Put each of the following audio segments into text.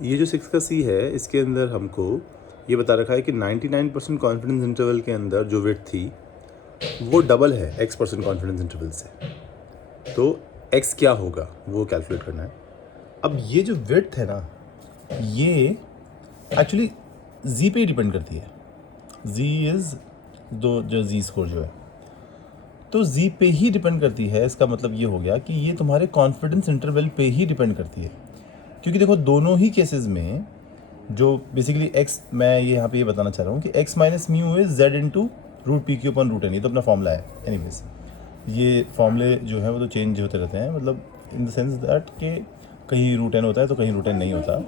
ये जो 6 का सी है, इसके अंदर हमको ये बता रखा है कि 99% कॉन्फिडेंस इंटरवल के अंदर जो विड्थ थी वो डबल है x% कॉन्फिडेंस इंटरवल से। तो x क्या होगा वो कैलकुलेट करना है। अब ये जो विड्थ है ना, ये एक्चुअली z पे ही डिपेंड करती है। z इज़ जो z स्कोर जो है, तो z पे ही डिपेंड करती है। इसका मतलब ये हो गया कि ये तुम्हारे कॉन्फिडेंस इंटरवल पे ही डिपेंड करती है, क्योंकि देखो दोनों ही केसेस में जो बेसिकली x, मैं ये यहाँ पे ये बताना चाह रहा हूँ कि x minus mu is z into root p q upon root n. ये तो अपना फॉर्मूला है। एनीवेज ये फॉर्मूले जो है वो तो चेंज होते रहते हैं, मतलब इन द सेंस दैट कि कहीं रूट एन होता है तो कहीं रूट एन नहीं होता,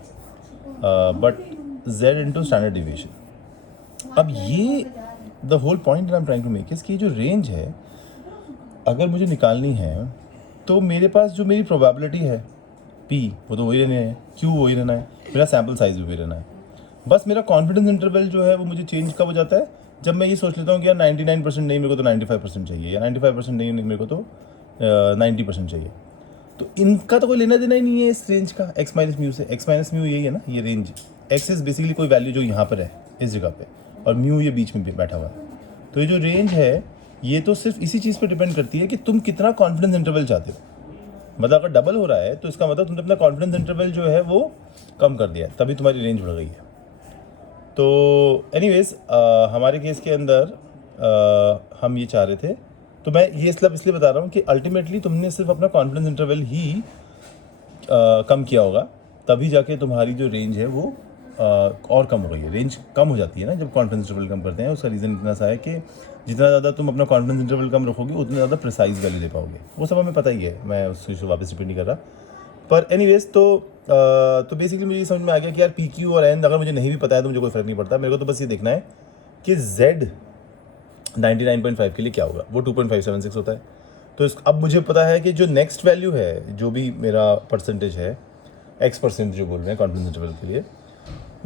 but z into standard deviation. अब ये the whole point I am trying to make इसकी जो रेंज है अगर मुझे निकालनी है तो मेरे पास जो मेरी प्रोबेबिलिटी है p वो तो वही रहने है, q वही रहना है, मेरा सैम्पल साइज भी वही रहना है। बस मेरा कॉन्फिडेंस इंटरवल जो है वो मुझे चेंज कब हो जाता है, जब मैं ये सोच लेता हूँ कि यार 99% नहीं मेरे को तो 95% चाहिए, या 95% नहीं मेरे को तो 90% चाहिए। तो इनका तो कोई लेना देना ही नहीं है इस रेंज का x माइनस म्यू से। x माइनस म्यू यही है ना, ये रेंज x इज बेसिकली कोई वैल्यू जो यहाँ पर है इस जगह पे, और म्यू ये बीच में बैठा हुआ है। तो ये जो रेंज है ये तो सिर्फ इसी चीज़ पर डिपेंड करती है कि तुम कितना कॉन्फिडेंस इंटरवल चाहते हो। मतलब अगर डबल हो रहा है तो इसका मतलब तुमने अपना कॉन्फिडेंस इंटरवल जो है वो कम कर दिया है, तभी तुम्हारी रेंज बढ़ गई है। तो एनीवेज हमारे केस के अंदर हम ये चाह रहे थे, तो मैं ये इसलिए बता रहा हूँ कि अल्टीमेटली तुमने सिर्फ अपना कॉन्फिडेंस इंटरवल ही कम किया होगा, तभी जाके तुम्हारी जो रेंज है वो और कम हो गई है। रेंज कम हो जाती है ना जब कॉन्फिडेंस इंटरवल कम करते हैं। उसका रीज़न इतना सा है कि जितना ज़्यादा तुम अपना कॉन्फिडेंस इंटरवल कम रखोगे उतना ज़्यादा प्रिसाइज वैल्यू दे पाओगे। वो सब हमें पता ही है, मैं उसको वापस रिपीट नहीं कर रहा। पर एनीवेज तो बेसिकली मुझे ये समझ में आ गया कि यार पी क्यू और एन अगर मुझे नहीं भी पता है तो मुझे कोई फ़र्क नहीं पड़ता। मेरे को तो बस ये देखना है कि z 99.5 के लिए क्या होगा, वो 2.576 होता है। तो अब मुझे पता है कि जो नेक्स्ट वैल्यू है, जो भी मेरा परसेंटेज है x% जो बोल रहे हैं कॉन्फिडेंस इंटरवल के लिए,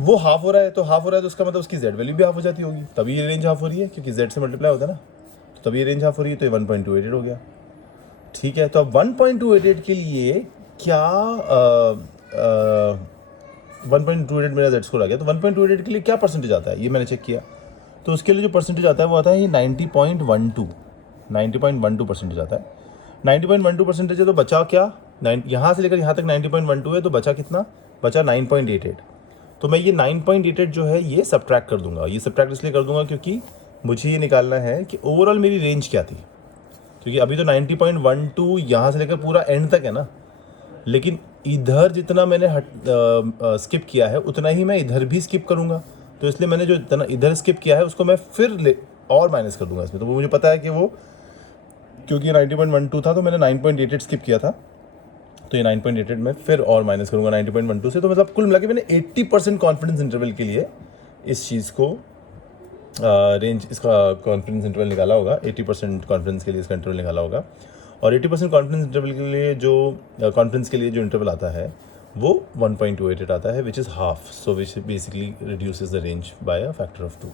वो हाफ हो रहा है। तो हाफ हो रहा है तो उसका मतलब उसकी z वैल्यू भी हाफ हो जाती होगी, तभी ये रेंज हाफ हो रही है, क्योंकि z से मल्टीप्लाई होता है ना, तो तभी ये रेंज हाफ हो रही है। तो ये 1.288 हो गया। ठीक है, तो अब 1.288 के लिए क्या 1.28 मेरा z स्कोर आ गया, तो 1.28 के लिए क्या परसेंटेज आता है ये मैंने चेक किया। तो उसके लिए जो परसेंटेज आता है वो आता है ये 90.12 परसेंटेज आता है। 90.12% है, तो बचा क्या, यहाँ से लेकर यहाँ तक 90.12 है, तो बचा कितना, बचा 9.88। तो मैं ये 9.88 जो है ये सब्ट्रैक्ट कर दूंगा। ये सब्ट्रैक्ट इसलिए कर दूंगा क्योंकि मुझे ये निकालना है कि ओवरऑल मेरी रेंज क्या थी, क्योंकि अभी तो 90.12 यहाँ से लेकर पूरा एंड तक है ना, लेकिन इधर जितना मैंने स्किप किया है उतना ही मैं इधर भी स्किप करूँगा। तो इसलिए मैंने जो इतना इधर स्किप किया है उसको मैं फिर और माइनस कर दूंगा इसमें। तो वो मुझे पता है कि वो, क्योंकि 90.12 था तो मैंने 9.88 स्किप किया था, तो ये 9.88 में फिर और माइनस करूँगा 90.12 से। तो मतलब कुल मिला के मैंने 80% कॉन्फिडेंस इंटरवल के लिए इस चीज़ को रेंज, इसका कॉन्फिडेंस इंटरवल निकाला होगा। 80% कॉन्फिडेंस के लिए इसका इंटरवल निकाला होगा, और 80% कॉन्फिडेंस इंटरवल के लिए जो कॉन्फिडेंस के लिए जो इंटरवल आता है वो 1.28 आता है, which is half. So which basically reduces the range bye a factor of 2।